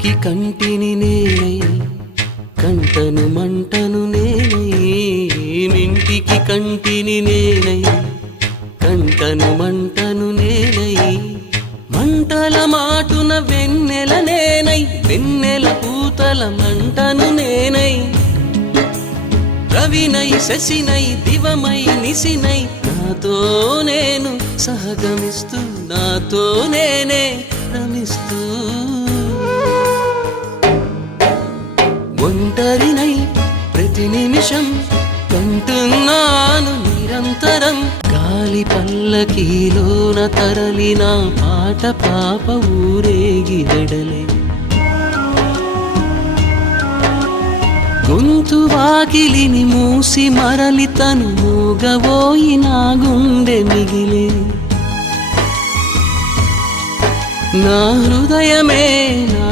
కంటికి కంటిని నేనై కంటను మంటను నేనై మింటికి కంటిని నేనై కంటను మంటను నేనై మంటల మాటున వెన్నెల నేనై వెన్నెల పూతల మంటను నేనై రవినై శశినై దివమై నిశినై నాతో నేను సహగమిస్తూ నాతో నేనే రమిస్తూ ఒంటరినై ప్రతి నిమిషం కంటున్నాను నిరంతరం గాలి పల్లకీలోన తరలిన పాట పాప ఊరేగి వెడలే గొంతు వాకిలిని మూసి మరలి తను మూగబోయి నా గుండె మిగిలే నా హృదయమే